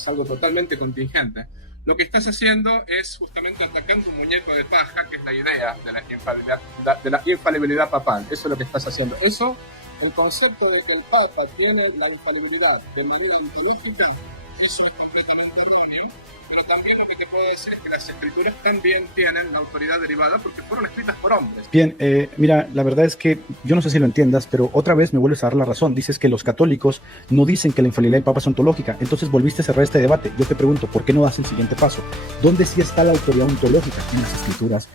es algo totalmente contingente. Lo que estás haciendo es justamente atacando un muñeco de paja, que es la idea de la infalibilidad papal. Eso es lo que estás haciendo. Eso, el concepto de que el Papa tiene la infalibilidad de manera ontológica, eso es completamente erróneo. Pero también lo que te puedo decir es que las escrituras también tienen la autoridad derivada porque fueron escritas por hombres. Bien, mira, la verdad es que yo no sé si lo entiendas, pero otra vez me vuelves a dar la razón. Dices que los católicos no dicen que la infalibilidad del Papa es ontológica. Entonces volviste a cerrar este debate. Yo te pregunto, ¿por qué no das el siguiente paso? ¿Dónde sí está la autoridad ontológica en las escrituras?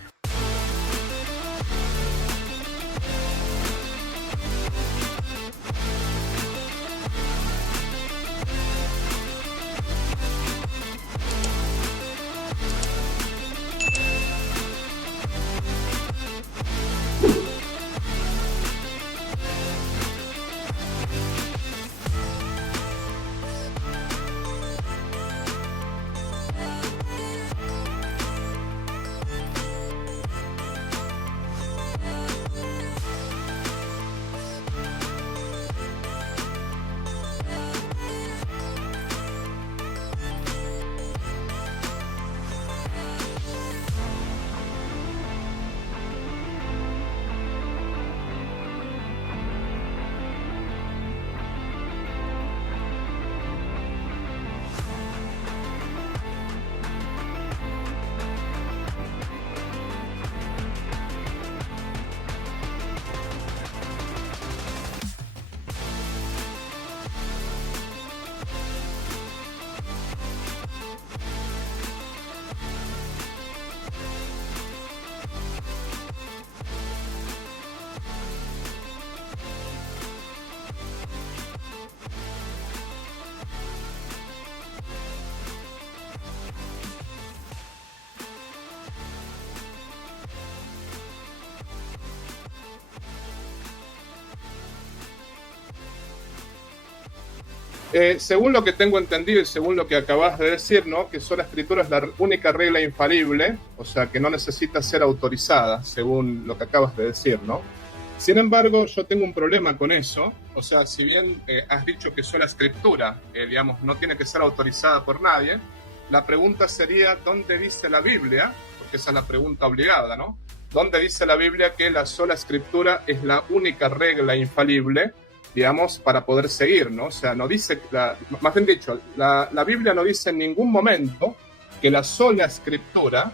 Según lo que tengo entendido y según lo que acabas de decir, ¿no? Que sola escritura es la única regla infalible, o sea, que no necesita ser autorizada, según lo que acabas de decir, ¿no? Sin embargo, yo tengo un problema con eso, o sea, si bien has dicho que sola escritura, digamos, no tiene que ser autorizada por nadie, la pregunta sería, ¿dónde dice la Biblia? Porque esa es la pregunta obligada, ¿no? ¿Dónde dice la Biblia que la sola escritura es la única regla infalible, digamos, para poder seguir, ¿no? O sea, no dice, más bien dicho, la Biblia no dice en ningún momento que la sola escritura,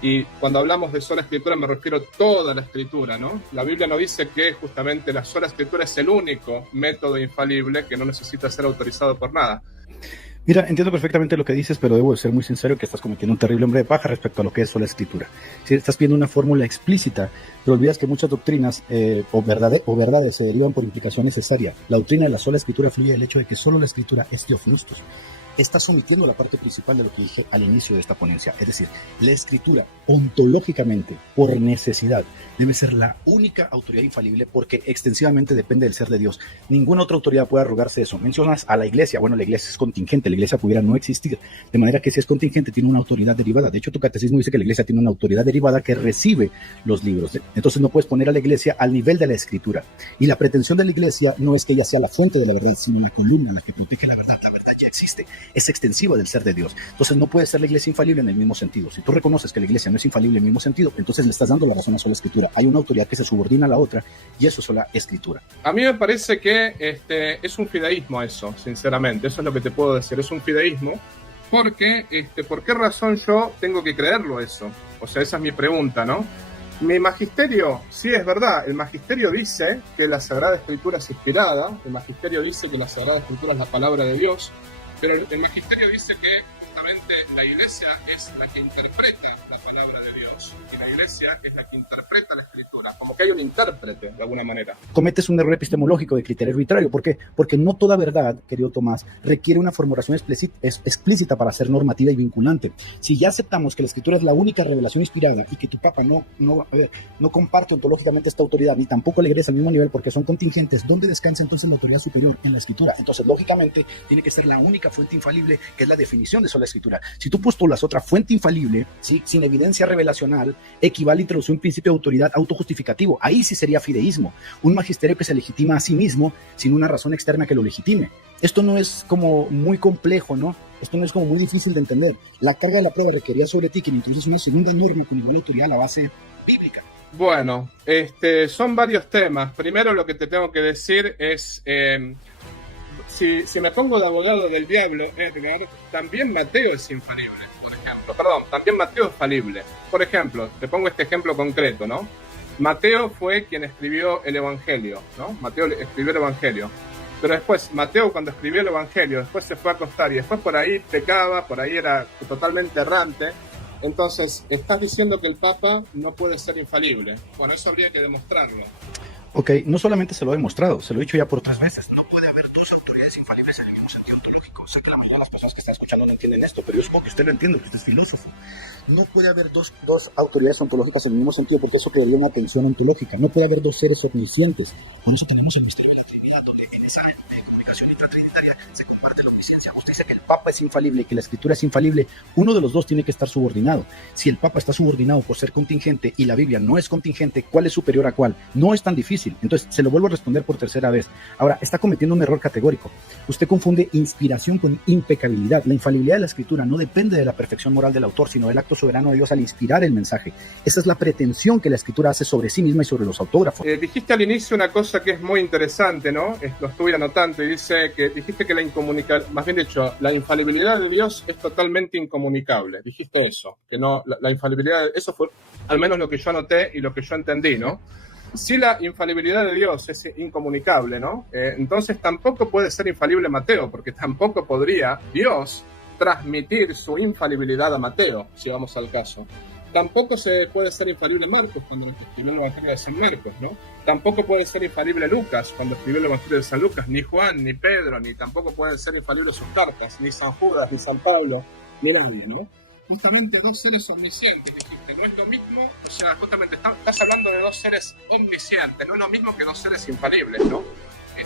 y cuando hablamos de sola escritura me refiero a toda la escritura, ¿no? La Biblia no dice que justamente la sola escritura es el único método infalible que no necesita ser autorizado por nada. Mira, entiendo perfectamente lo que dices, pero debo de ser muy sincero que estás cometiendo un terrible hombre de paja respecto a lo que es sola escritura. Si estás pidiendo una fórmula explícita, te olvidas que muchas doctrinas o verdades se derivan por implicación necesaria. La doctrina de la sola escritura fluye del hecho de que solo la escritura es Theophrustus. Estás omitiendo la parte principal de lo que dije al inicio de esta ponencia, es decir, la escritura ontológicamente, por necesidad, debe ser la única autoridad infalible porque extensivamente depende del ser de Dios. Ninguna otra autoridad puede arrogarse eso. Mencionas a la iglesia, bueno, la iglesia es contingente, la iglesia pudiera no existir, de manera que si es contingente tiene una autoridad derivada. De hecho, tu catecismo dice que la iglesia tiene una autoridad derivada que recibe los libros. Entonces no puedes poner a la iglesia al nivel de la escritura. Y la pretensión de la iglesia no es que ella sea la fuente de la verdad, sino la columna, la que protege la verdad. La verdad ya existe. Es extensiva del ser de Dios. Entonces no puede ser la iglesia infalible en el mismo sentido. Si tú reconoces que la iglesia no es infalible en el mismo sentido, entonces le estás dando la razón a sola escritura. Hay una autoridad que se subordina a la otra y eso es sola escritura. A mí me parece que es un fideísmo eso, sinceramente. Eso es lo que te puedo decir. Es un fideísmo porque, ¿por qué razón yo tengo que creerlo eso? O sea, esa es mi pregunta, ¿no? Mi magisterio, sí es verdad, el magisterio dice que la Sagrada Escritura es inspirada, el magisterio dice que la Sagrada Escritura es la palabra de Dios, pero el magisterio dice que justamente la iglesia es la que interpreta la palabra de Dios y la iglesia es la que interpreta la escritura, como que hay un intérprete de alguna manera. Cometes un error epistemológico de criterio arbitrario. ¿Por qué? Porque no toda verdad, querido Tomás, requiere una formulación explícita para ser normativa y vinculante. Si ya aceptamos que la escritura es la única revelación inspirada y que tu papa no comparte ontológicamente esta autoridad, ni tampoco la iglesia al mismo nivel porque son contingentes, ¿dónde descansa entonces la autoridad superior? En la escritura. Entonces, lógicamente, tiene que ser la única fuente infalible, que es la definición de sola escritura. Si tú postulas otra fuente infalible, ¿sí?, sin evidencia revelacional, equivale a introducir un principio de autoridad autojustificativo. Ahí sí sería fideísmo, un magisterio que se legitima a sí mismo sin una razón externa que lo legitime. Esto no es como muy complejo, ¿no? Esto no es como muy difícil de entender. La carga de la prueba requería sobre ti que introduces una segunda norma con igual autoridad a la base bíblica. Bueno, son varios temas. Primero lo que te tengo que decir es, si me pongo de abogado del diablo, Edgar, también Mateo es infalible, por ejemplo. Perdón, también Mateo es falible. Por ejemplo, te pongo este ejemplo concreto, ¿no? Mateo fue quien escribió el Evangelio, ¿no? Mateo escribió el Evangelio. Pero después, Mateo cuando escribió el Evangelio, después se fue a acostar y después por ahí pecaba, por ahí era totalmente errante. Entonces, estás diciendo que el Papa no puede ser infalible. Bueno, eso habría que demostrarlo. Ok, no solamente se lo he demostrado, se lo he dicho ya por 3 veces. No puede haber 2 autoridades infalibles en el mismo sentido ontológico. Sé que la mayoría de las personas que están escuchando no entienden esto, pero yo supongo que usted lo entiende, porque usted es filósofo. No puede haber dos autoridades ontológicas en el mismo sentido, porque eso crearía una tensión ontológica. No puede haber 2 seres omniscientes. Por eso tenemos el misterio de la Trinidad, donde en esa comunicación intratrinitaria se comparte la omnisciencia. Usted dice que el Papa es infalible y que la Escritura es infalible. Uno de los dos tiene que estar subordinado. Si el Papa está subordinado por ser contingente y la Biblia no es contingente, ¿cuál es superior a cuál? No es tan difícil. Entonces, se lo vuelvo a responder por 3ª vez. Ahora, está cometiendo un error categórico. Usted confunde inspiración con impecabilidad. La infalibilidad de la Escritura no depende de la perfección moral del autor, sino del acto soberano de Dios al inspirar el mensaje. Esa es la pretensión que la Escritura hace sobre sí misma y sobre los autógrafos. Dijiste al inicio una cosa que es muy interesante, ¿no? Lo estuve anotando y dijiste que más bien dicho, la infalibilidad de Dios es totalmente incomunicable. Dijiste eso, que no, la infalibilidad, eso fue al menos lo que yo anoté y lo que yo entendí, ¿no? Si la infalibilidad de Dios es incomunicable, ¿no? Entonces tampoco puede ser infalible Mateo, porque tampoco podría Dios transmitir su infalibilidad a Mateo, si vamos al caso. Tampoco se puede ser infalible Marcos cuando escribió el Evangelio de San Marcos, ¿no? Tampoco puede ser infalible Lucas cuando escribió el Evangelio de San Lucas, ni Juan, ni Pedro, ni tampoco pueden ser infalibles sus cartas, ni San Judas, ni San Pablo, ni nadie, ¿no? Justamente 2 seres omniscientes, dijiste, no es lo mismo, o sea, justamente estás hablando de 2 seres omniscientes, no es lo mismo que 2 seres infalibles, ¿no?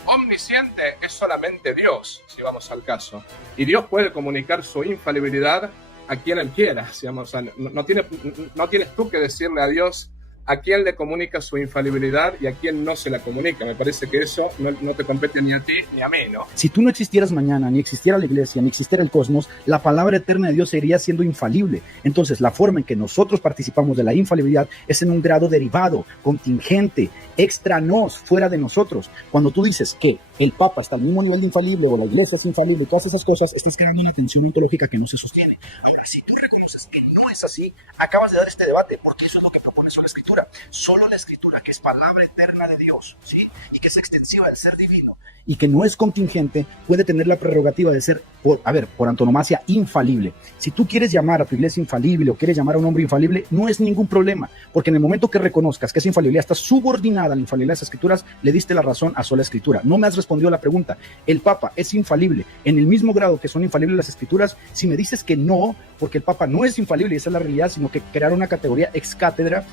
Omnisciente es solamente Dios, si vamos al caso, y Dios puede comunicar su infalibilidad a quien él quiera, digamos, o sea, no tienes tú que decirle a Dios a quién le comunica su infalibilidad y a quién no se la comunica. Me parece que eso no te compete ni a ti ni a mí, ¿no? Si tú no existieras mañana, ni existiera la iglesia, ni existiera el cosmos, la palabra eterna de Dios seguiría siendo infalible. Entonces, la forma en que nosotros participamos de la infalibilidad es en un grado derivado, contingente, extra nos, fuera de nosotros. Cuando tú dices que el Papa está al mismo nivel de infalible o la iglesia es infalible y todas esas cosas, estás creando una tensión ontológica que no se sostiene. Ahora, si tú reconoces que no es así, acabas de dar este debate, porque eso es lo que propone sola Escritura. Solo la Escritura, que es palabra eterna de Dios, ¿sí? Y que es extensiva del ser divino, y que no es contingente, puede tener la prerrogativa de ser, por antonomasia, infalible. Si tú quieres llamar a tu iglesia infalible o quieres llamar a un hombre infalible, no es ningún problema, porque en el momento que reconozcas que esa infalibilidad está subordinada a la infalibilidad de las Escrituras, le diste la razón a sola Escritura. No me has respondido a la pregunta. ¿El Papa es infalible en el mismo grado que son infalibles las Escrituras? Si me dices que no, porque el Papa no es infalible y esa es la realidad, sino que crear una categoría ex cátedra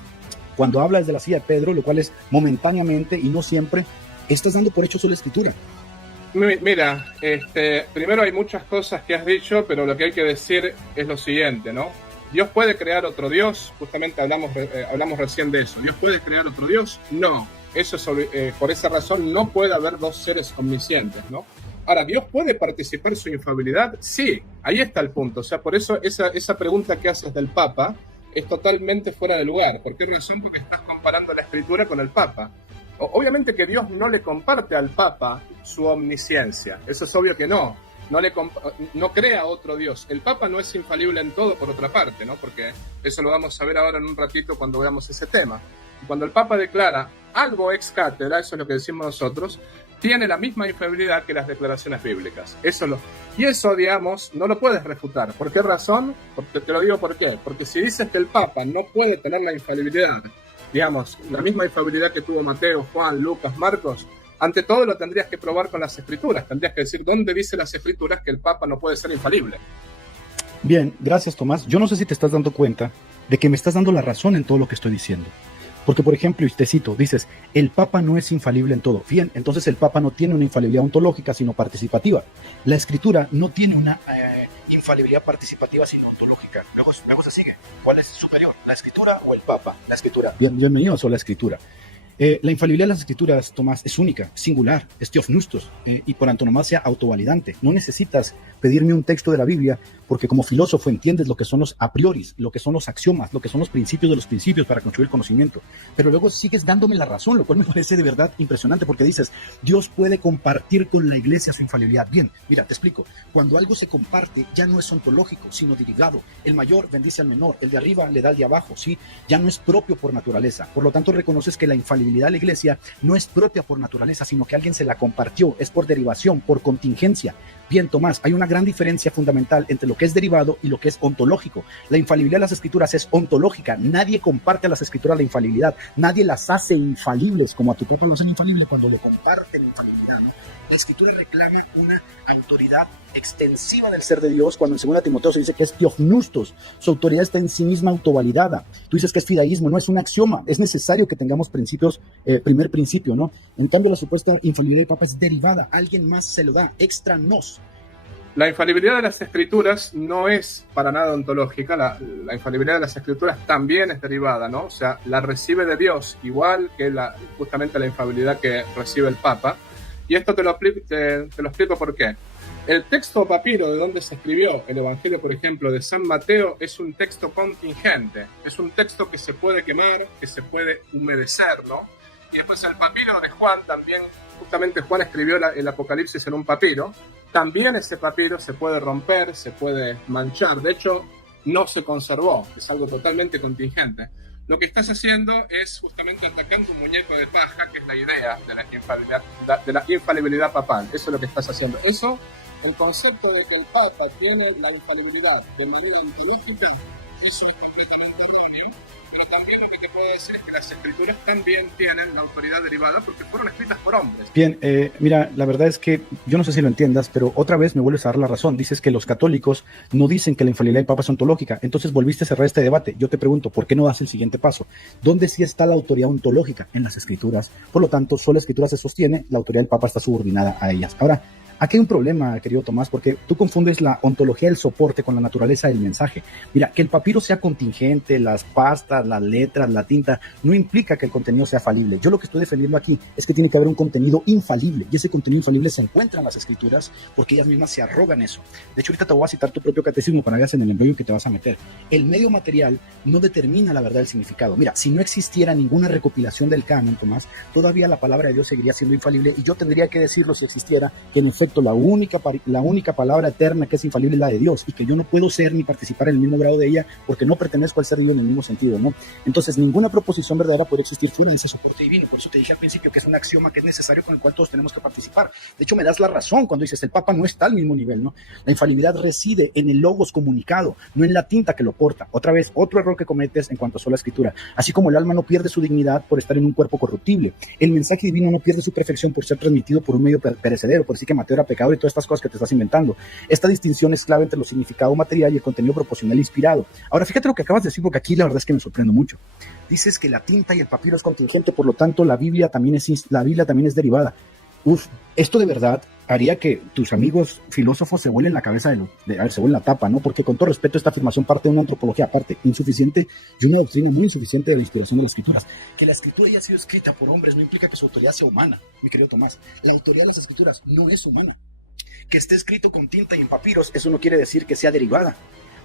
cuando habla desde la silla de Pedro, lo cual es momentáneamente y no siempre, estás dando por hecho solo Escritura. Mira, primero hay muchas cosas que has dicho, pero lo que hay que decir es lo siguiente, ¿no? ¿Dios puede crear otro Dios? Justamente hablamos recién de eso. ¿Dios puede crear otro Dios? No. Por esa razón no puede haber 2 seres omniscientes, ¿no? Ahora, ¿Dios puede participar en su infalibilidad? Sí, ahí está el punto. O sea, por eso esa pregunta que haces del Papa es totalmente fuera de lugar. ¿Por qué razón? Porque estás comparando la Escritura con el Papa. Obviamente que Dios no le comparte al Papa su omnisciencia. Eso es obvio que no. No crea otro Dios. El Papa no es infalible en todo, por otra parte, ¿no? Porque eso lo vamos a ver ahora en un ratito cuando veamos ese tema. Y cuando el Papa declara algo ex cátedra, eso es lo que decimos nosotros, tiene la misma infalibilidad que las declaraciones bíblicas. Y eso, digamos, no lo puedes refutar. ¿Por qué razón? Te lo digo por qué. Porque si dices que el Papa no puede tener la infalibilidad, digamos, la misma infalibilidad que tuvo Mateo, Juan, Lucas, Marcos, ante todo lo tendrías que probar con las Escrituras. Tendrías que decir dónde dice las Escrituras que el Papa no puede ser infalible. Bien, gracias, Tomás. Yo no sé si te estás dando cuenta de que me estás dando la razón en todo lo que estoy diciendo. Porque, por ejemplo, y te cito, dices, el Papa no es infalible en todo. Bien, entonces el Papa no tiene una infalibilidad ontológica, sino participativa. La Escritura no tiene una infalibilidad participativa, sino ontológica. Luego se sigue. ¿Cuál es superior, la Escritura o el Papa? La Escritura. Bienvenidos a la Escritura. La infalibilidad de las escrituras, Tomás, es única, singular, es teofnustos, y por antonomasia autovalidante. No necesitas pedirme un texto de la Biblia, porque como filósofo entiendes lo que son los a priori, lo que son los axiomas, lo que son los principios de los principios para construir el conocimiento. Pero luego sigues dándome la razón, lo cual me parece de verdad impresionante, porque dices, Dios puede compartir con la iglesia su infalibilidad. Bien, mira, te explico. Cuando algo se comparte, ya no es ontológico, sino derivado. El mayor bendice al menor, el de arriba le da al de abajo, ¿sí? Ya no es propio por naturaleza. Por lo tanto, reconoces que la infalibilidad de la iglesia no es propia por naturaleza, sino que alguien se la compartió, es por derivación, por contingencia. Bien, Tomás, hay una gran diferencia fundamental entre lo que es derivado y lo que es ontológico. La infalibilidad de las escrituras es ontológica. Nadie comparte a las escrituras la infalibilidad. Nadie las hace infalibles, como a tu papá lo hacen infalible cuando le comparten infalibilidad, ¿no? La escritura reclama una autoridad extensiva del ser de Dios, cuando en 2 Timoteo se dice que es teofnustos. Su autoridad está en sí misma autovalidada. Tú dices que es fideísmo, no es un axioma. Es necesario que tengamos principios, primer principio, ¿no? En cambio, la supuesta infalibilidad del Papa es derivada. Alguien más se lo da, extra nos. La infalibilidad de las escrituras no es para nada ontológica. La infalibilidad de las escrituras también es derivada, ¿no? O sea, la recibe de Dios, igual que justamente la infalibilidad que recibe el Papa. Y esto te lo explico por qué. El texto papiro de donde se escribió el Evangelio, por ejemplo, de San Mateo, es un texto contingente. Es un texto que se puede quemar, que se puede humedecer, ¿no? Y después el papiro de Juan también, justamente Juan escribió el Apocalipsis en un papiro. También ese papiro se puede romper, se puede manchar. De hecho, no se conservó. Es algo totalmente contingente. Lo que estás haciendo es justamente atacando un muñeco de paja, que es la idea de la infalibilidad papal. Eso es lo que estás haciendo. Eso, el concepto de que el Papa tiene la infalibilidad de manera ontológica, eso es completamente erróneo. Pero también lo que te puedo decir es que las escrituras también tienen la autoridad derivada porque fueron escritas por hombres. Bien, mira, la verdad es que yo no sé si lo entiendas, pero otra vez me vuelves a dar la razón. Dices que los católicos no dicen que la infalibilidad del Papa es ontológica. Entonces volviste a cerrar este debate. Yo te pregunto, ¿por qué no das el siguiente paso? ¿Dónde sí está la autoridad ontológica? En las escrituras. Por lo tanto, solo la escritura se sostiene, la autoridad del Papa está subordinada a ellas. Ahora, aquí hay un problema, querido Tomás, porque tú confundes la ontología del soporte con la naturaleza del mensaje. Mira, que el papiro sea contingente, las pastas, las letras, la tinta, no implica que el contenido sea falible. Yo lo que estoy defendiendo aquí es que tiene que haber un contenido infalible, y ese contenido infalible se encuentra en las escrituras porque ellas mismas se arrogan eso. De hecho, ahorita te voy a citar tu propio catecismo para que veas en el embrollo que te vas a meter. El medio material no determina la verdad del significado. Mira, si no existiera ninguna recopilación del canon, Tomás, todavía la palabra de Dios seguiría siendo infalible, y yo tendría que decirlo si existiera, que en efecto la única palabra eterna que es infalible es la de Dios, y que yo no puedo ser ni participar en el mismo grado de ella porque no pertenezco al ser divino en el mismo sentido, ¿no? Entonces ninguna proposición verdadera puede existir fuera de ese soporte divino. Por eso te dije al principio que es un axioma que es necesario, con el cual todos tenemos que participar. De hecho, me das la razón cuando dices el Papa no está al mismo nivel, ¿no? La infalibilidad reside en el logos comunicado, no en la tinta que lo porta. Otra vez, otro error que cometes en cuanto a sola escritura. Así como el alma no pierde su dignidad por estar en un cuerpo corruptible, el mensaje divino no pierde su perfección por ser transmitido por un medio perecedero, por decir que Mateo era pecador y todas estas cosas que te estás inventando. Esta distinción es clave entre lo significado material y el contenido proporcional inspirado. Ahora, fíjate lo que acabas de decir, porque aquí la verdad es que me sorprendo mucho. Dices que la tinta y el papiro es contingente, por lo tanto la Biblia también es derivada. Esto de verdad haría que tus amigos filósofos se vuelen la cabeza se vuelen la tapa, ¿no? Porque con todo respeto, esta afirmación parte de una antropología aparte, insuficiente, y una doctrina muy insuficiente de la inspiración de las escrituras. Que la escritura haya sido escrita por hombres no implica que su autoridad sea humana, mi querido Tomás. La autoridad de las escrituras no es humana. Que esté escrito con tinta y en papiros, eso no quiere decir que sea derivada,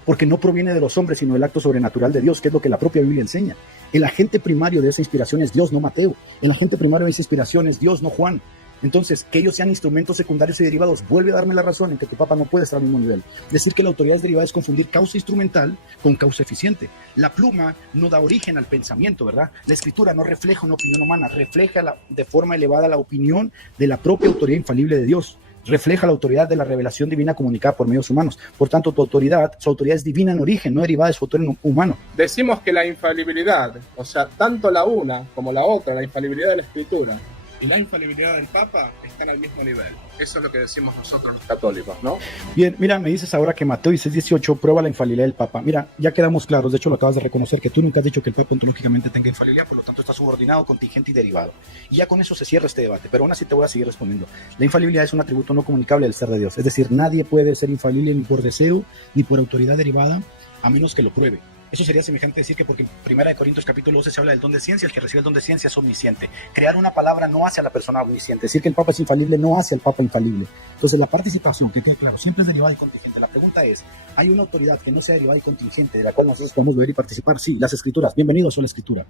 porque no proviene de los hombres, sino del acto sobrenatural de Dios, que es lo que la propia Biblia enseña. El agente primario de esa inspiración es Dios, no Mateo. El agente primario de esa inspiración es Dios, no Juan. Entonces, que ellos sean instrumentos secundarios y derivados vuelve a darme la razón en que tu Papa no puede estar al mismo nivel. Decir que la autoridad es derivada es confundir causa instrumental con causa eficiente. La pluma no da origen al pensamiento, ¿verdad? La escritura no refleja una opinión humana, refleja de forma elevada la opinión de la propia autoridad infalible de Dios. Refleja la autoridad de la revelación divina comunicada por medios humanos. Por tanto, su autoridad es divina en origen, no derivada de su autor humano. Decimos que la infalibilidad, o sea, tanto la una como la otra, la infalibilidad de la escritura y la infalibilidad del Papa, están al mismo nivel. Eso es lo que decimos nosotros los católicos, ¿no? Bien, mira, me dices ahora que Mateo 6:18 prueba la infalibilidad del Papa. Mira, ya quedamos claros, de hecho lo acabas de reconocer, que tú nunca has dicho que el Papa ontológicamente tenga infalibilidad, por lo tanto está subordinado, contingente y derivado. Y ya con eso se cierra este debate, pero aún así te voy a seguir respondiendo. La infalibilidad es un atributo no comunicable del ser de Dios, es decir, nadie puede ser infalible ni por deseo, ni por autoridad derivada, a menos que lo pruebe. Eso sería semejante a decir que porque en 1 Corintios capítulo 12 se habla del don de ciencia, el que recibe el don de ciencia es omnisciente. Crear una palabra no hace a la persona omnisciente. Decir que el Papa es infalible no hace al Papa infalible. Entonces la participación, que quede claro, siempre es derivada y contingente. La pregunta es, ¿hay una autoridad que no sea derivada y contingente de la cual nosotros podemos ver y participar? Sí, las Escrituras. Bienvenidos a la Escritura.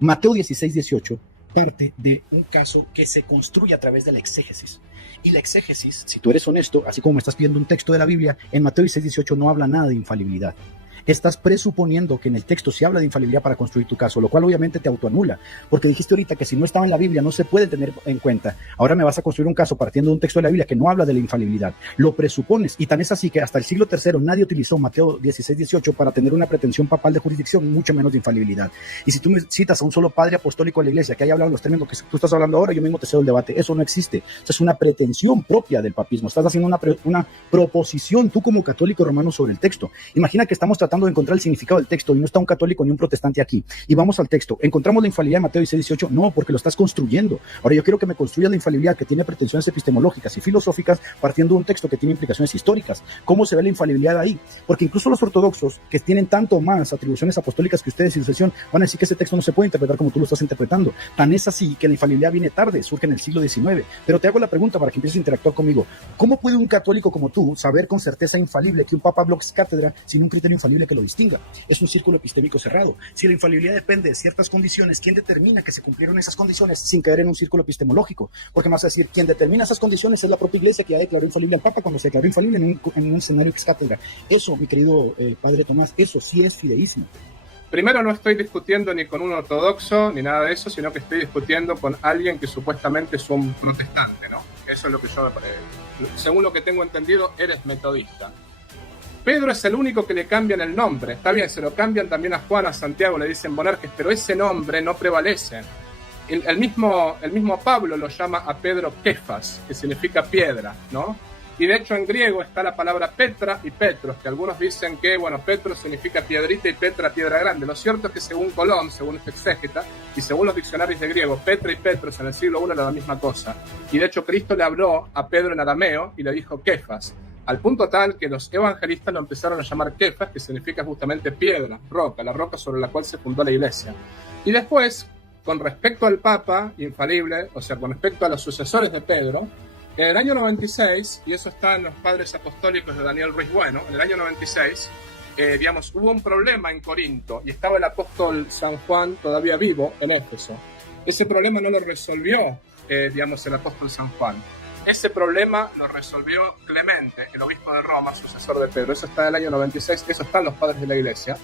Mateo 16:18 parte de un caso que se construye a través de la exégesis. Y la exégesis, si tú eres honesto, así como me estás pidiendo un texto de la Biblia, en Mateo 16:18 no habla nada de infalibilidad. Estás presuponiendo que en el texto se habla de infalibilidad para construir tu caso, lo cual obviamente te autoanula, porque dijiste ahorita que si no estaba en la Biblia no se puede tener en cuenta. Ahora me vas a construir un caso partiendo de un texto de la Biblia que no habla de la infalibilidad. Lo presupones, y tan es así que hasta el siglo III nadie utilizó Mateo 16:18 para tener una pretensión papal de jurisdicción, mucho menos de infalibilidad. Y si tú me citas a un solo padre apostólico de la iglesia que haya hablado en los términos que tú estás hablando ahora, yo mismo te cedo el debate. Eso no existe. Eso es una pretensión propia del papismo. Estás haciendo una proposición tú como católico romano sobre el texto. Imagina que estamos tratando de encontrar el significado del texto y no está un católico ni un protestante aquí. Y vamos al texto. ¿Encontramos la infalibilidad en Mateo 16:18? No, porque lo estás construyendo. Ahora yo quiero que me construyas la infalibilidad que tiene pretensiones epistemológicas y filosóficas partiendo de un texto que tiene implicaciones históricas. ¿Cómo se ve la infalibilidad ahí? Porque incluso los ortodoxos, que tienen tanto más atribuciones apostólicas que ustedes y sucesión, van a decir que ese texto no se puede interpretar como tú lo estás interpretando. Tan es así que la infalibilidad viene tarde, surge en el siglo XIX. Pero te hago la pregunta para que empieces a interactuar conmigo. ¿Cómo puede un católico como tú saber con certeza infalible que un papa habló ex cátedra sin un criterio infalible que lo distinga? Es un círculo epistémico cerrado. Si la infalibilidad depende de ciertas condiciones, ¿quién determina que se cumplieron esas condiciones sin caer en un círculo epistemológico? Porque me vas a decir, quien determina esas condiciones es la propia iglesia que ya declaró infalible al Papa cuando se declaró infalible en un escenario ex cátedra. Eso, mi querido padre Tomás, eso sí es fideísmo. Primero, no estoy discutiendo ni con un ortodoxo ni nada de eso, sino que estoy discutiendo con alguien que supuestamente es un protestante, ¿no? Eso es lo que yo, según lo que tengo entendido, eres metodista. Pedro es el único que le cambian el nombre. Está bien, se lo cambian también a Juan, a Santiago, le dicen Bonerges, pero ese nombre no prevalece. El mismo Pablo lo llama a Pedro Kefas, que significa piedra, ¿no? Y de hecho en griego está la palabra Petra y Petros, que algunos dicen que, bueno, Petros significa piedrita y Petra piedra grande. Lo cierto es que según Colón, según este exégeta, y según los diccionarios de griego, Petra y Petros en el siglo I era la misma cosa. Y de hecho Cristo le habló a Pedro en arameo y le dijo Kefas, al punto tal que los evangelistas lo empezaron a llamar Kefas, que significa justamente piedra, roca, la roca sobre la cual se fundó la iglesia. Y después, con respecto al Papa infalible, o sea, con respecto a los sucesores de Pedro, en el año 96, y eso está en los Padres Apostólicos de Daniel Ruiz Bueno, en el año 96, hubo un problema en Corinto y estaba el apóstol San Juan todavía vivo en Éfeso. Ese problema no lo resolvió, el apóstol San Juan. Ese problema lo resolvió Clemente, el obispo de Roma, sucesor de Pedro. Eso está en el año 96, eso está en los Padres de la Iglesia.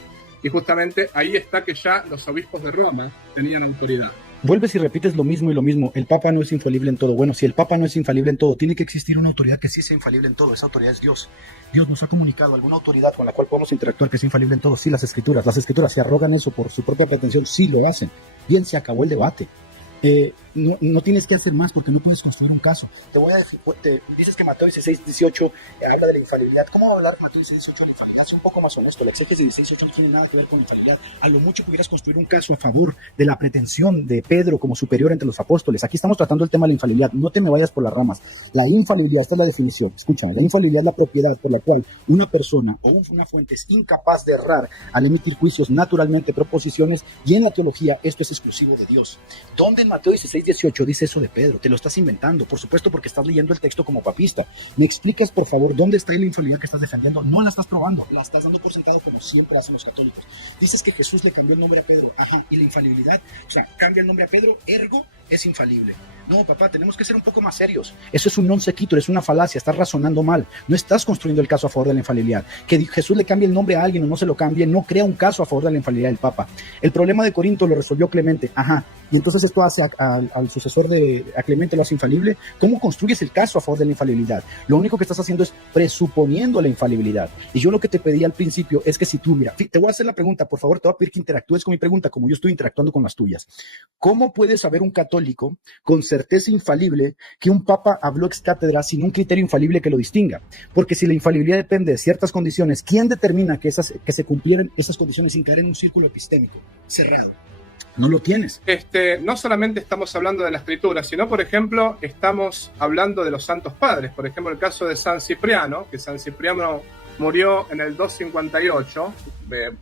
Y justamente ahí está que ya los obispos de Roma tenían autoridad. Vuelves y repites lo mismo y lo mismo. El Papa no es infalible en todo. Bueno, si el Papa no es infalible en todo, tiene que existir una autoridad que sí sea infalible en todo. Esa autoridad es Dios. Dios nos ha comunicado alguna autoridad con la cual podemos interactuar que es infalible en todo. Sí, las Escrituras. Las Escrituras se arrogan eso por su propia pretensión. Sí, lo hacen. Bien, se acabó el debate. No tienes que hacer más porque no puedes construir un caso. Dices que Mateo 16:18 habla de la infalibilidad. ¿Cómo va a hablar Mateo 16:18 de la infalibilidad? Sé un poco más honesto. La exégesis 16:18 no tiene nada que ver con infalibilidad. A lo mucho pudieras construir un caso a favor de la pretensión de Pedro como superior entre los apóstoles. Aquí estamos tratando el tema de la infalibilidad. No te me vayas por las ramas. La infalibilidad, esta es la definición. Escúchame, la infalibilidad es la propiedad por la cual una persona o una fuente es incapaz de errar al emitir juicios naturalmente proposiciones, y en la teología esto es exclusivo de Dios. ¿Dónde en Mateo 16:18 dice eso de Pedro? Te lo estás inventando, por supuesto, porque estás leyendo el texto como papista. ¿Me explicas, por favor, dónde está la infalibilidad que estás defendiendo? No la estás probando, la estás dando por sentado como siempre hacen los católicos. Dices que Jesús le cambió el nombre a Pedro, ajá, y la infalibilidad, o sea, cambia el nombre a Pedro, ergo es infalible. No, papá, tenemos que ser un poco más serios. Eso es un non sequitur, es una falacia, estás razonando mal. No estás construyendo el caso a favor de la infalibilidad. Que Jesús le cambie el nombre a alguien o no se lo cambie, no crea un caso a favor de la infalibilidad del Papa. El problema de Corinto lo resolvió Clemente, ajá, y entonces esto hace al sucesor a Clemente lo hace infalible. ¿Cómo construyes el caso a favor de la infalibilidad? Lo único que estás haciendo es presuponiendo la infalibilidad. Y yo lo que te pedí al principio es que si tú, mira, te voy a hacer la pregunta, por favor, te voy a pedir que interactúes con mi pregunta como yo estoy interactuando con las tuyas. ¿Cómo puede saber un católico con certeza infalible que un papa habló ex cátedra sin un criterio infalible que lo distinga? Porque si la infalibilidad depende de ciertas condiciones, ¿quién determina que se cumplieran esas condiciones sin caer en un círculo epistémico cerrado? No lo tienes. No solamente estamos hablando de la escritura, sino, por ejemplo, estamos hablando de los santos padres. Por ejemplo, el caso de San Cipriano, que San Cipriano murió en el 258.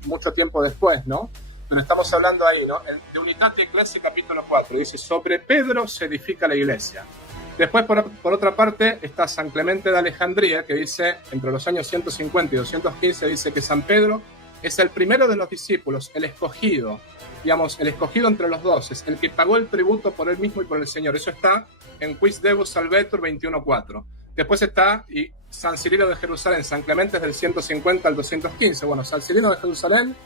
mucho tiempo después, ¿no? Pero estamos hablando ahí, ¿no? De Unitate Clase, capítulo 4, dice, sobre Pedro se edifica la iglesia. Después, por otra parte, está San Clemente de Alejandría, que dice, entre los años 150 y 215, dice que San Pedro es el primero de los discípulos, el escogido, digamos, el escogido entre los dos, es el que pagó el tributo por él mismo y por el Señor. Eso está en Quis Deus Salvetur 21.4. Después está San Cirilo de Jerusalén, San Clemente es del 150 al 215. Bueno, San Cirilo de Jerusalén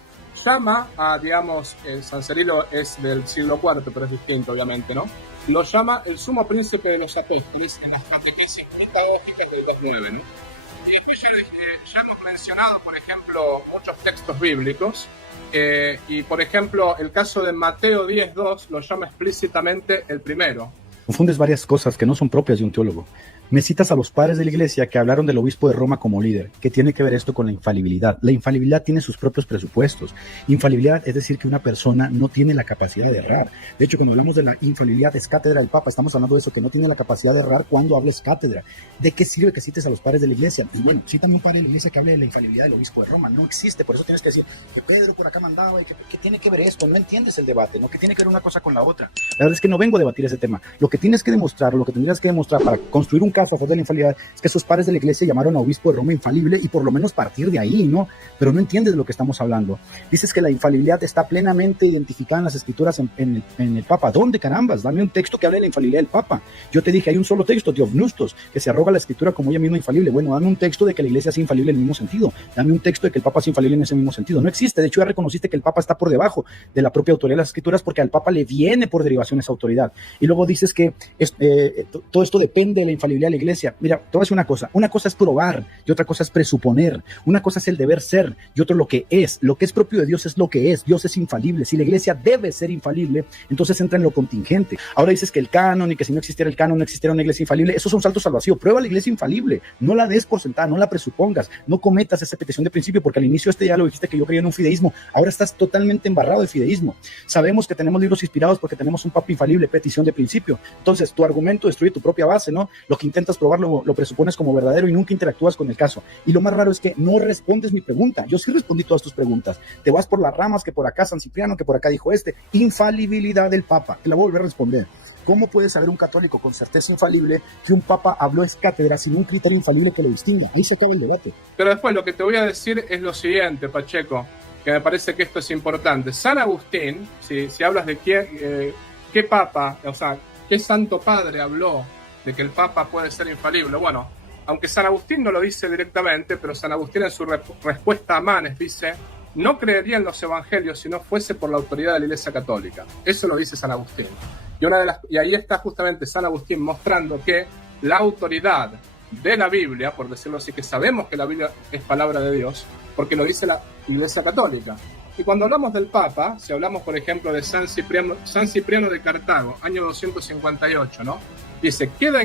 llama a, digamos, San Cirilo es del siglo IV, pero es distinto, obviamente, ¿no? Lo llama el sumo príncipe de los apóstoles en las catequesis mitológicas del 9, ¿no? Y después ya hemos mencionado, por ejemplo, muchos textos bíblicos, y por ejemplo, el caso de Mateo 10.2 lo llama explícitamente el primero. Confundes varias cosas que no son propias de un teólogo. Me citas a los padres de la iglesia que hablaron del obispo de Roma como líder. ¿Qué tiene que ver esto con la infalibilidad? La infalibilidad tiene sus propios presupuestos. Infalibilidad es decir que una persona no tiene la capacidad de errar. De hecho, cuando hablamos de la infalibilidad es cátedra del Papa, estamos hablando de eso, que no tiene la capacidad de errar cuando hables cátedra. ¿De qué sirve que cites a los padres de la iglesia? Pues bueno, cítame un padre de la iglesia que hable de la infalibilidad del obispo de Roma. No existe, por eso tienes que decir que Pedro por acá mandaba y ¿qué tiene que ver esto? No entiendes el debate, ¿no? ¿Qué tiene que ver una cosa con la otra? La verdad es que no vengo a debatir ese tema. Lo que tienes que demostrar, lo que tendrías que demostrar para construir un caso a favor de la infalibilidad es que esos padres de la iglesia llamaron a obispo de Roma infalible y por lo menos partir de ahí, ¿no? Pero no entiendes de lo que estamos hablando. Dices que la infalibilidad está plenamente identificada en las escrituras en el Papa. ¿Dónde, carambas? Dame un texto que hable de la infalibilidad del Papa. Yo te dije, hay un solo texto, Theopneustos, que se arroga la escritura como ella misma infalible. Bueno, dame un texto de que la iglesia es infalible en el mismo sentido. Dame un texto de que el Papa es infalible en ese mismo sentido. No existe. De hecho, ya reconociste que el Papa está por debajo de la propia autoridad de las escrituras porque al Papa le viene por derivación esa autoridad. Y luego dices que todo esto depende de la infalibilidad de la iglesia. Mira, te voy a decir una cosa es probar y otra cosa es presuponer, una cosa es el deber ser y otro lo que es propio de Dios es lo que es, Dios es infalible, si la iglesia debe ser infalible, entonces entra en lo contingente. Ahora dices que el canon y que si no existiera el canon no existiera una iglesia infalible, esos son saltos al vacío. Prueba la iglesia infalible, no la des por sentada, no la presupongas, no cometas esa petición de principio, porque al inicio ya lo dijiste que yo creía en un fideísmo, ahora estás totalmente embarrado de fideísmo. Sabemos que tenemos libros inspirados porque tenemos un papa infalible, petición de principio, entonces tu argumento destruye tu propia base, ¿no? Lo que intentas probar lo presupones como verdadero y nunca interactúas con el caso. Y lo más raro es que no respondes mi pregunta. Yo sí respondí todas tus preguntas. Te vas por las ramas, que por acá San Cipriano, que por acá dijo infalibilidad del Papa. Te la voy a volver a responder. ¿Cómo puede saber un católico con certeza infalible que un Papa habló es cátedra sin un criterio infalible que lo distinga? Ahí se acaba el debate. Pero después lo que te voy a decir es lo siguiente, Pacheco, que me parece que esto es importante. San Agustín, si hablas de qué Papa, o sea, qué Santo Padre habló de que el Papa puede ser infalible, bueno, aunque San Agustín no lo dice directamente, pero San Agustín en su respuesta a Manes dice, no creería en los evangelios si no fuese por la autoridad de la Iglesia Católica. Eso lo dice San Agustín. Y ahí está justamente San Agustín mostrando que la autoridad de la Biblia, por decirlo así, que sabemos que la Biblia es palabra de Dios, porque lo dice la Iglesia Católica. Y cuando hablamos del Papa, si hablamos por ejemplo de San Cipriano de Cartago, año 258, ¿no? Dice, queda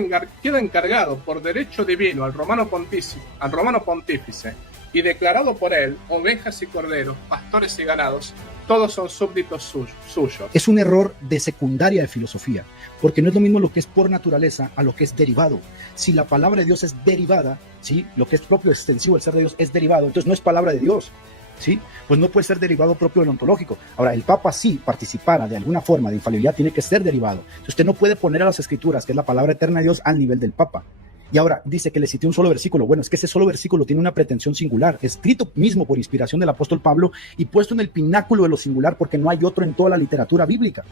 encargado por derecho divino al romano pontífice y declarado por él, ovejas y corderos, pastores y ganados, todos son súbditos suyos. Es un error de secundaria de filosofía, porque no es lo mismo lo que es por naturaleza a lo que es derivado. Si la palabra de Dios es derivada, ¿sí? Lo que es propio extensivo del ser de Dios es derivado, entonces no es palabra de Dios. ¿Sí? Pues no puede ser derivado propio del ontológico. Ahora, el Papa sí participara de alguna forma de infalibilidad, tiene que ser derivado. Entonces, usted no puede poner a las escrituras, que es la palabra eterna de Dios, al nivel del Papa. Y ahora dice que le cité un solo versículo. Bueno, es que ese solo versículo tiene una pretensión singular, escrito mismo por inspiración del apóstol Pablo y puesto en el pináculo de lo singular porque no hay otro en toda la literatura bíblica.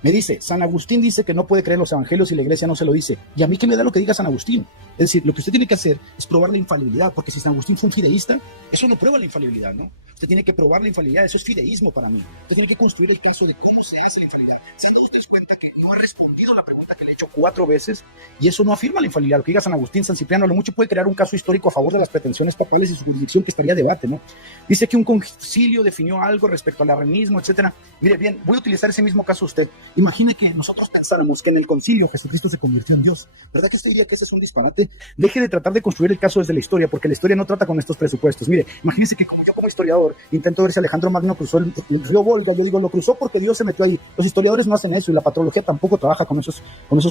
Me dice, San Agustín dice que no puede creer los evangelios y la iglesia no se lo dice. ¿Y a mí qué me da lo que diga San Agustín? Es decir, lo que usted tiene que hacer es probar la infalibilidad, porque si San Agustín fue un fideísta, eso no prueba la infalibilidad, ¿no? Usted tiene que probar la infalibilidad, eso es fideísmo para mí. Usted tiene que construir el caso de cómo se hace la infalibilidad. ¿Se nos dais cuenta que no ha respondido la pregunta que le he hecho 4 veces? Y eso no afirma la infalibilidad. Lo que diga San Agustín, San Cipriano, a lo mucho puede crear un caso histórico a favor de las pretensiones papales y su jurisdicción que estaría a debate, ¿no? Dice que un concilio definió algo respecto al arrianismo, etcétera. Mire, bien, voy a utilizar ese mismo caso usted. Imagine que nosotros pensáramos que en el concilio Jesucristo se convirtió en Dios. ¿Verdad que usted diría que ese es un disparate? Deje de tratar de construir el caso desde la historia, porque la historia no trata con estos presupuestos. Mire, imagínese que yo como historiador intento ver si Alejandro Magno cruzó el río Volga. Yo digo, lo cruzó porque Dios se metió ahí. Los historiadores no hacen eso y la patrología tampoco trabaja con esos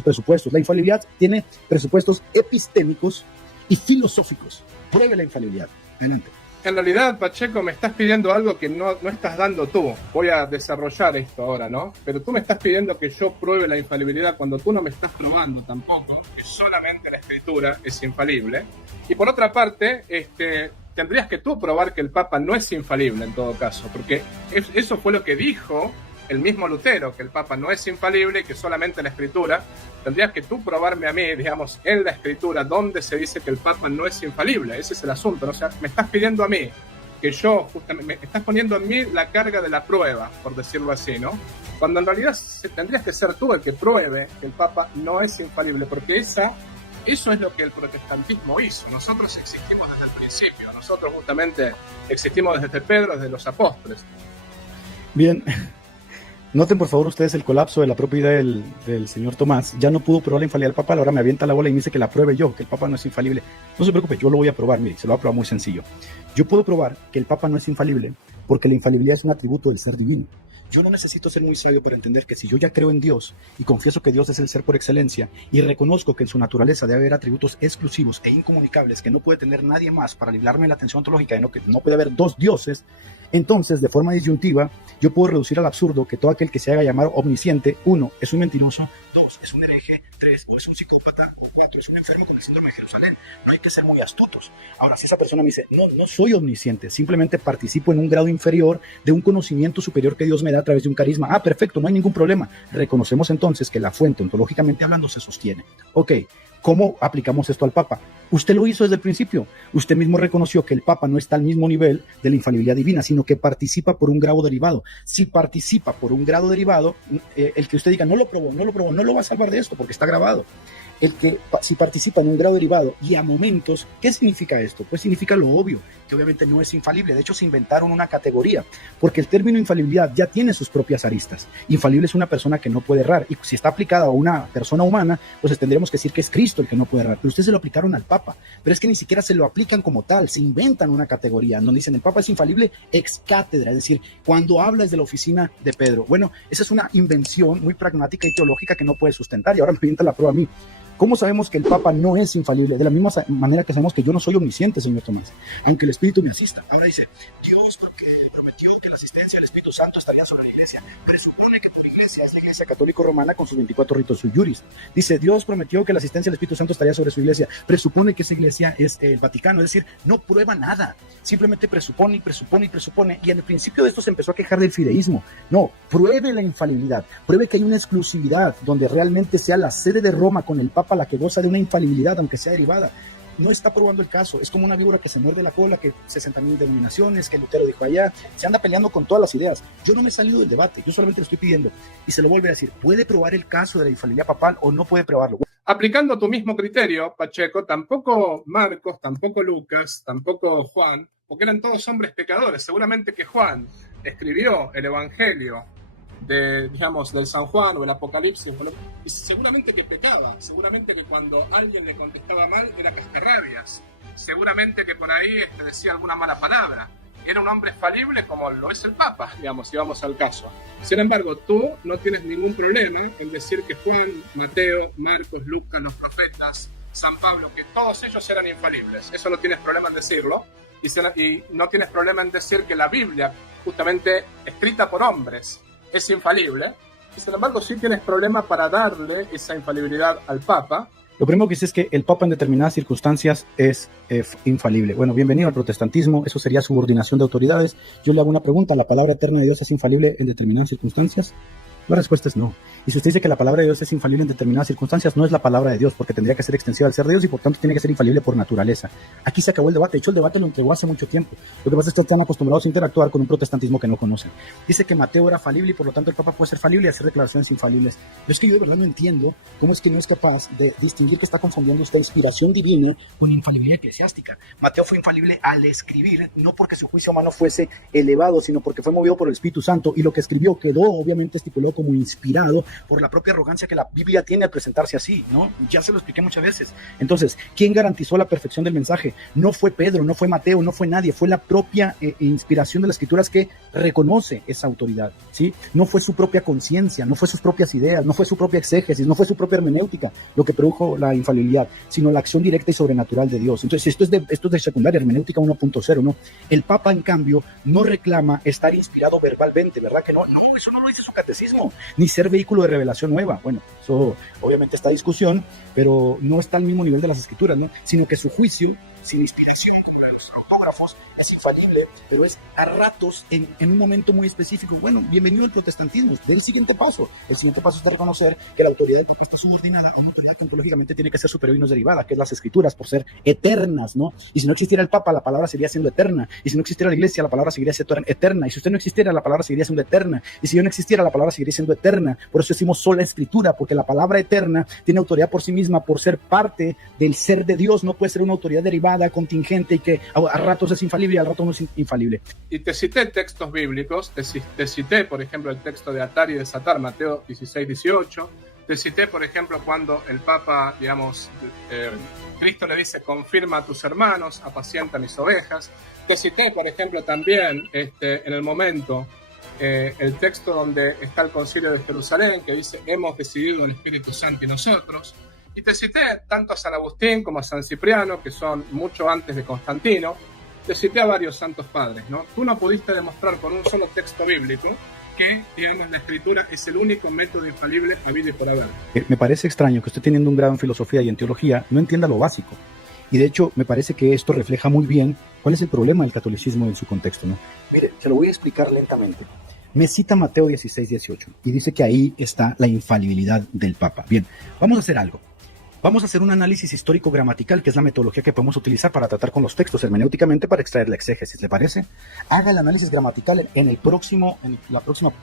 presupuestos. La infalibilidad tiene presupuestos epistémicos y filosóficos. Pruebe la infalibilidad. Adelante. En realidad, Pacheco, me estás pidiendo algo que no estás dando tú. Voy a desarrollar esto ahora, ¿no? Pero tú me estás pidiendo que yo pruebe la infalibilidad cuando tú no me estás probando tampoco, que solamente la Escritura es infalible. Y por otra parte, tendrías que tú probar que el Papa no es infalible en todo caso, porque eso fue lo que dijo el mismo Lutero, que el Papa no es infalible y que solamente la Escritura. Tendrías que tú probarme a mí, digamos, en la Escritura, donde se dice que el Papa no es infalible. Ese es el asunto, ¿no? O sea, me estás pidiendo a mí que yo, justamente, me estás poniendo a mí la carga de la prueba, por decirlo así, ¿no? Cuando en realidad tendrías que ser tú el que pruebe que el Papa no es infalible, porque eso es lo que el protestantismo hizo. Nosotros existimos desde el principio, nosotros justamente existimos desde Pedro, desde los apóstoles. Bien. Noten por favor ustedes el colapso de la propia idea del señor Tomás. Ya no pudo probar la infalibilidad del Papa, ahora me avienta la bola y me dice que la pruebe yo, que el Papa no es infalible. No se preocupe, yo lo voy a probar, mire, se lo voy a probar muy sencillo. Yo puedo probar que el Papa no es infalible porque la infalibilidad es un atributo del ser divino. Yo no necesito ser muy sabio para entender que si yo ya creo en Dios y confieso que Dios es el ser por excelencia y reconozco que en su naturaleza debe haber atributos exclusivos e incomunicables que no puede tener nadie más para librarme la atención ontológica de que no puede haber dos dioses, entonces de forma disyuntiva yo puedo reducir al absurdo que todo aquel que se haga llamar omnisciente, 1, es un mentiroso, 2, es un hereje, 3, o es un psicópata, o 4, es un enfermo con el síndrome de Jerusalén. No hay que ser muy astutos. Ahora, si esa persona me dice, no soy omnisciente, simplemente participo en un grado inferior de un conocimiento superior que Dios me da a través de un carisma, perfecto, no hay ningún problema. Reconocemos entonces que la fuente, ontológicamente hablando, se sostiene. Ok, ¿cómo aplicamos esto al Papa? Usted lo hizo desde el principio. Usted mismo reconoció que el Papa no está al mismo nivel de la infalibilidad divina, sino que participa por un grado derivado. Si participa por un grado derivado, el que usted diga, no lo probó, no lo va a salvar de esto porque está grabado. El que si participa en un grado derivado y a momentos, ¿qué significa esto? Pues significa lo obvio, que obviamente no es infalible. De hecho, se inventaron una categoría, porque el término infalibilidad ya tiene sus propias aristas. Infalible es una persona que no puede errar, y si está aplicada a una persona humana, pues tendríamos que decir que es Cristo el que no puede errar. Pero ustedes se lo aplicaron al Papa, pero es que ni siquiera se lo aplican como tal, se inventan una categoría donde dicen el Papa es infalible ex cátedra, es decir, cuando habla desde la oficina de Pedro. Bueno, esa es una invención muy pragmática y teológica que no puede sustentar, y ahora me pinta la prueba a mí. ¿Cómo sabemos que el Papa no es infalible? De la misma manera que sabemos que yo no soy omnisciente, señor Tomás, aunque el Espíritu me asista. Ahora dice, Dios prometió que la asistencia del Espíritu Santo estaría sobre la iglesia. Presupone que tu iglesia es la iglesia católica romana con sus 24 ritos sui juris. Dice, Dios prometió que la asistencia del Espíritu Santo estaría sobre su iglesia. Presupone que esa iglesia es el Vaticano, es decir, no prueba nada. Simplemente presupone. Y en el principio de esto se empezó a quejar del fideísmo. No, pruebe la infalibilidad. Pruebe que hay una exclusividad donde realmente sea la sede de Roma con el Papa la que goza de una infalibilidad, aunque sea derivada. No está probando el caso. Es como una víbora que se muerde la cola, que 60,000 denominaciones, que Lutero dijo allá. Se anda peleando con todas las ideas. Yo no me he salido del debate. Yo solamente le estoy pidiendo. Y se lo vuelve a decir. ¿Puede probar el caso de la infalibilidad papal o no puede probarlo? Aplicando tu mismo criterio, Pacheco, tampoco Marcos, tampoco Lucas, tampoco Juan, porque eran todos hombres pecadores. Seguramente que Juan escribió el Evangelio del San Juan o el Apocalipsis, y seguramente que pecaba, seguramente que cuando alguien le contestaba mal era cascarrabias, seguramente que por ahí decía alguna mala palabra. Era un hombre falible como lo es el Papa, digamos, si vamos al caso. Sin embargo, tú no tienes ningún problema en decir que Juan, Mateo, Marcos, Lucas, los profetas, San Pablo, que todos ellos eran infalibles. Eso no tienes problema en decirlo. Y no tienes problema en decir que la Biblia, justamente escrita por hombres, es infalible. Y sin embargo, sí tienes problema para darle esa infalibilidad al Papa. Lo primero que dice es que el Papa en determinadas circunstancias es infalible. Bueno, bienvenido al protestantismo, eso sería subordinación de autoridades. Yo le hago una pregunta, ¿la palabra eterna de Dios es infalible en determinadas circunstancias? La respuesta es no. Y si usted dice que la palabra de Dios es infalible en determinadas circunstancias, no es la palabra de Dios, porque tendría que ser extensiva al ser de Dios y por tanto tiene que ser infalible por naturaleza. Aquí se acabó el debate. De hecho, el debate lo entregó hace mucho tiempo. Lo que pasa es que están acostumbrados a interactuar con un protestantismo que no conocen. Dice que Mateo era falible y por lo tanto el Papa puede ser falible y hacer declaraciones infalibles. Pero es que yo de verdad no entiendo cómo es que no es capaz de distinguir que está confundiendo esta inspiración divina con infalibilidad eclesiástica. Mateo fue infalible al escribir, no porque su juicio humano fuese elevado, sino porque fue movido por el Espíritu Santo, y lo que escribió quedó obviamente estipulado como inspirado por la propia arrogancia que la Biblia tiene al presentarse así, ¿no? Ya se lo expliqué muchas veces. Entonces, ¿quién garantizó la perfección del mensaje? No fue Pedro, no fue Mateo, no fue nadie, fue la propia inspiración de las Escrituras que reconoce esa autoridad, ¿sí? No fue su propia conciencia, no fue sus propias ideas, no fue su propia exégesis, no fue su propia hermenéutica lo que produjo la infalibilidad, sino la acción directa y sobrenatural de Dios. Entonces, esto es de secundaria, hermenéutica 1.0, ¿no? El Papa, en cambio, no reclama estar inspirado verbalmente, ¿verdad que no? No, eso no lo dice su catecismo, ni ser vehículo de revelación nueva. Bueno, eso obviamente está discusión, pero no está al mismo nivel de las Escrituras, ¿no? Sino que su juicio, sin inspiración, como los autógrafos, es infalible, pero es a ratos en un momento muy específico. Bueno, bienvenido al protestantismo. Del siguiente paso. El siguiente paso es de reconocer que la autoridad del Papa está subordinada a una autoridad que ontológicamente tiene que ser superior y no es derivada, que es las Escrituras, por ser eternas, ¿no? Y si no existiera el Papa, la palabra seguiría siendo eterna. Y si no existiera la Iglesia, la palabra seguiría siendo eterna. Y si usted no existiera, la palabra seguiría siendo eterna. Y si yo no existiera, la palabra seguiría siendo eterna. Por eso decimos sola Escritura, porque la palabra eterna tiene autoridad por sí misma, por ser parte del ser de Dios. No puede ser una autoridad derivada, contingente, y que a ratos es infalible y al rato no es infalible. Y te cité textos bíblicos, te cité, por ejemplo, el texto de atar y desatar, Mateo 16-18. Te cité, por ejemplo, cuando el Papa, digamos, Cristo le dice, confirma a tus hermanos, apacienta mis ovejas. Te cité, por ejemplo, también en el momento, el texto donde está el Concilio de Jerusalén, que dice, hemos decidido el Espíritu Santo y nosotros. Y te cité tanto a San Agustín como a San Cipriano, que son mucho antes de Constantino. Te cité a varios santos padres, ¿no? Tú no pudiste demostrar con un solo texto bíblico que, digamos, la Escritura es el único método infalible habido y por haber. Me parece extraño que usted, teniendo un grado en filosofía y en teología, no entienda lo básico. Y de hecho, me parece que esto refleja muy bien cuál es el problema del catolicismo en su contexto, ¿no? Mire, se lo voy a explicar lentamente. Me cita Mateo 16-18 y dice que ahí está la infalibilidad del Papa. Bien, vamos a hacer algo. Vamos a hacer un análisis histórico-gramatical, que es la metodología que podemos utilizar para tratar con los textos hermenéuticamente para extraer la exégesis. ¿Le parece? Haga el análisis gramatical en la próxima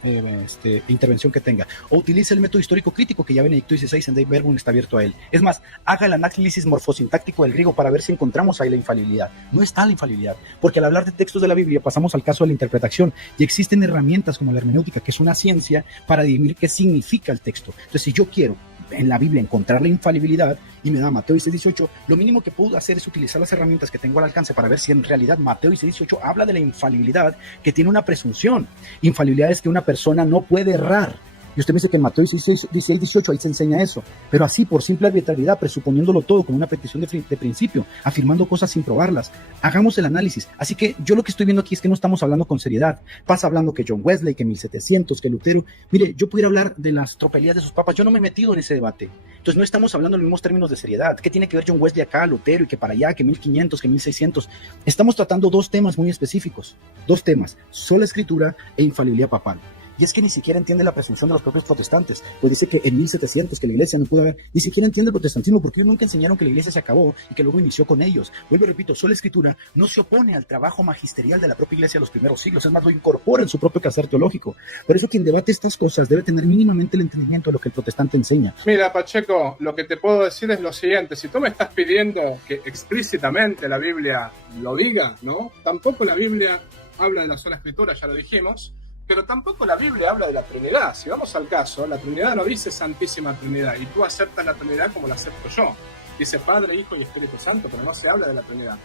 intervención que tenga. O utilice el método histórico-crítico que ya Benedicto XVI en Dei Verbum está abierto a él. Es más, haga el análisis morfosintáctico del griego para ver si encontramos ahí la infalibilidad. No está la infalibilidad, porque al hablar de textos de la Biblia pasamos al caso de la interpretación y existen herramientas como la hermenéutica, que es una ciencia para dirimir qué significa el texto. Entonces, si yo quiero en la Biblia encontrar la infalibilidad y me da Mateo 16:18, lo mínimo que puedo hacer es utilizar las herramientas que tengo al alcance para ver si en realidad Mateo 16:18 habla de la infalibilidad, que tiene una presunción. Infalibilidad es que una persona no puede errar. Y usted me dice que en Mateo 16-18 ahí se enseña eso, pero así por simple arbitrariedad, presuponiéndolo todo como una petición de principio, afirmando cosas sin probarlas. Hagamos el análisis. Así que yo lo que estoy viendo aquí es que no estamos hablando con seriedad. Pasa hablando que John Wesley, que 1700, que Lutero. Mire, yo pudiera hablar de las tropelías de sus papas, yo no me he metido en ese debate. Entonces no estamos hablando en los mismos términos de seriedad. ¿Qué tiene que ver John Wesley acá, Lutero, y que para allá, que 1500, que 1600? Estamos tratando dos temas muy específicos. Dos temas, sola Escritura e infalibilidad papal. Y es que ni siquiera entiende la presunción de los propios protestantes, pues dice que en 1700 que la iglesia no pudo haber, ni siquiera entiende el protestantismo, porque ellos nunca enseñaron que la iglesia se acabó y que luego inició con ellos. Vuelvo y repito, sola Escritura no se opone al trabajo magisterial de la propia iglesia de los primeros siglos, es más, lo incorpora en su propio quehacer teológico. Por eso quien debate estas cosas debe tener mínimamente el entendimiento de lo que el protestante enseña. Mira, Pacheco, lo que te puedo decir es lo siguiente: si tú me estás pidiendo que explícitamente la Biblia lo diga, ¿no? Tampoco la Biblia habla de la sola Escritura, ya lo dijimos. Pero tampoco la Biblia habla de la Trinidad. Si vamos al caso, la Trinidad no dice Santísima Trinidad, y tú aceptas la Trinidad como la acepto yo. Dice Padre, Hijo y Espíritu Santo, pero no se habla de la Trinidad.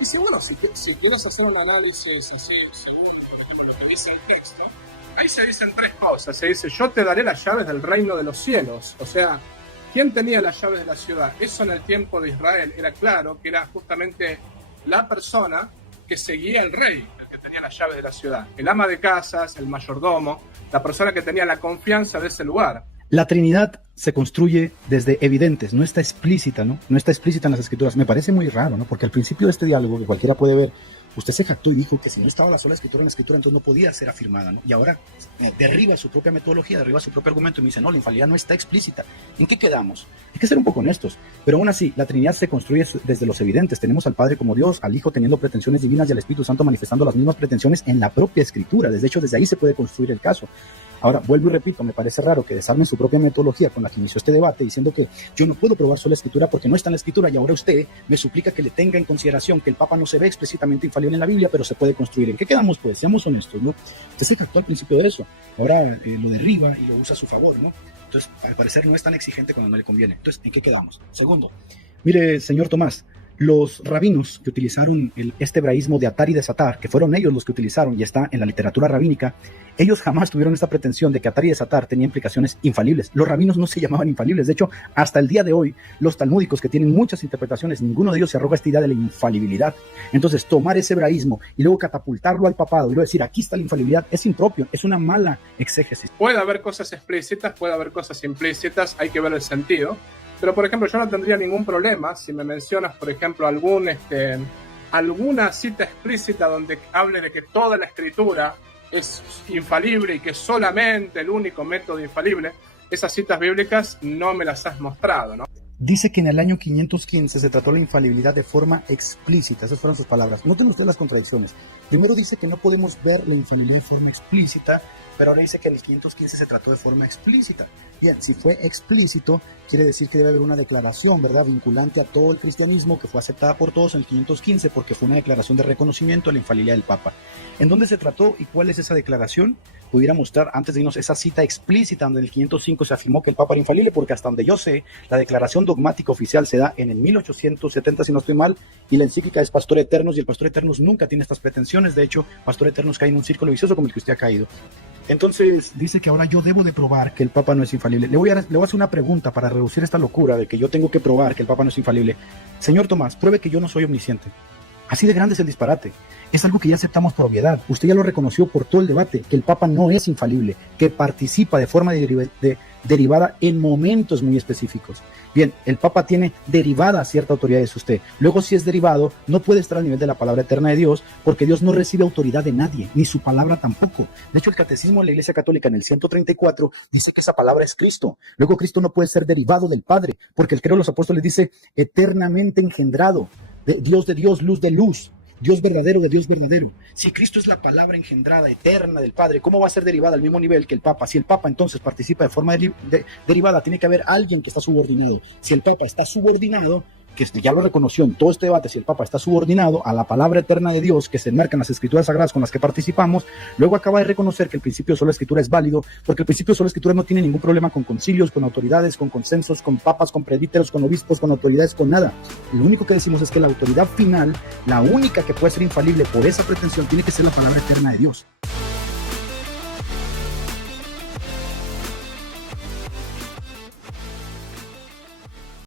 Y si, bueno, si quieres hacer un análisis así, según por ejemplo, lo que dice el texto, ahí se dicen tres cosas. Se dice, yo te daré las llaves del reino de los cielos. O sea, ¿quién tenía las llaves de la ciudad? Eso en el tiempo de Israel era claro que era justamente la persona que seguía al rey, tenía las llaves de la ciudad, el ama de casas, el mayordomo, la persona que tenía la confianza de ese lugar. La Trinidad se construye desde evidentes, no está explícita, ¿no? No está explícita en las Escrituras. Me parece muy raro, ¿no? Porque al principio de este diálogo, que cualquiera puede ver, usted se jactó y dijo que si no estaba la sola Escritura en la Escritura, entonces no podía ser afirmada, ¿no? Y ahora derriba su propia metodología, derriba su propio argumento y me dice, no, la infalibilidad no está explícita. ¿En qué quedamos? Hay que ser un poco honestos, pero aún así, la Trinidad se construye desde los evidentes. Tenemos al Padre como Dios, al Hijo teniendo pretensiones divinas y al Espíritu Santo manifestando las mismas pretensiones en la propia Escritura. De hecho, desde ahí se puede construir el caso. Ahora, vuelvo y repito, me parece raro que desarmen su propia metodología con la que inició este debate, diciendo que yo no puedo probar sola escritura porque no está en la escritura, y ahora usted me suplica que le tenga en consideración que el Papa no se ve explícitamente infalible en la Biblia, pero se puede construir. ¿En qué quedamos, pues? Seamos honestos, ¿no? Usted se jactó al principio de eso, ahora lo derriba y lo usa a su favor, ¿no? Entonces, al parecer no es tan exigente cuando no le conviene. Entonces, ¿en qué quedamos? Segundo, mire, señor Tomás, los rabinos que utilizaron este hebraísmo de atar y desatar, que fueron ellos los que utilizaron y está en la literatura rabínica, ellos jamás tuvieron esta pretensión de que atar y desatar tenía implicaciones infalibles. Los rabinos no se llamaban infalibles. De hecho, hasta el día de hoy, los talmúdicos, que tienen muchas interpretaciones, ninguno de ellos se arroga esta idea de la infalibilidad. Entonces, tomar ese hebraísmo y luego catapultarlo al papado y luego decir, aquí está la infalibilidad, es impropio, es una mala exégesis. Puede haber cosas explícitas, puede haber cosas implícitas, hay que ver el sentido. Pero, por ejemplo, yo no tendría ningún problema si me mencionas, por ejemplo, alguna cita explícita donde hable de que toda la escritura es infalible y que solamente el único método infalible. Esas citas bíblicas no me las has mostrado, ¿no? Dice que en el año 515 se trató la infalibilidad de forma explícita. Esas fueron sus palabras. Noten ustedes las contradicciones. Primero dice que no podemos ver la infalibilidad de forma explícita, pero ahora dice que en el 515 se trató de forma explícita. Bien, si fue explícito, quiere decir que debe haber una declaración, ¿verdad?, vinculante a todo el cristianismo, que fue aceptada por todos en el 515, porque fue una declaración de reconocimiento de la infalibilidad del Papa. ¿En dónde se trató y cuál es esa declaración? Pudiera mostrar, antes de irnos, esa cita explícita donde en el 505 se afirmó que el Papa era infalible, porque hasta donde yo sé, la declaración dogmática oficial se da en el 1870, si no estoy mal, y la encíclica es Pastor Eternus, y el Pastor Eternus nunca tiene estas pretensiones. De hecho, Pastor Eternus cae en un círculo vicioso como el que usted ha caído. Entonces, dice que ahora yo debo de probar que el Papa no es infalible. Le voy a hacer una pregunta para reducir esta locura de que yo tengo que probar que el Papa no es infalible. Señor Tomás, pruebe que yo no soy omnisciente. Así de grande es el disparate. Es algo que ya aceptamos por obviedad. Usted ya lo reconoció por todo el debate, que el Papa no es infalible, que participa de forma derivada en momentos muy específicos. Bien, el Papa tiene derivada cierta autoridad de usted. Luego, si es derivado, no puede estar al nivel de la palabra eterna de Dios, porque Dios no recibe autoridad de nadie, ni su palabra tampoco. De hecho, el Catecismo de la Iglesia Católica en el 134 dice que esa palabra es Cristo. Luego, Cristo no puede ser derivado del Padre, porque el credo de los apóstoles dice eternamente engendrado, de Dios, luz de luz. Dios verdadero de Dios verdadero. Si Cristo es la palabra engendrada, eterna del Padre, ¿cómo va a ser derivada al mismo nivel que el Papa? Si el Papa entonces participa de forma derivada, tiene que haber alguien que está subordinado. Si el Papa está subordinado, que ya lo reconoció en todo este debate, si el Papa está subordinado a la palabra eterna de Dios que se enmarca en las escrituras sagradas con las que participamos, luego acaba de reconocer que el principio de sola escritura es válido, porque el principio de sola escritura no tiene ningún problema con concilios, con autoridades, con consensos, con papas, con presbíteros, con obispos, con autoridades, con nada. Lo único que decimos es que la autoridad final, la única que puede ser infalible por esa pretensión, tiene que ser la palabra eterna de Dios.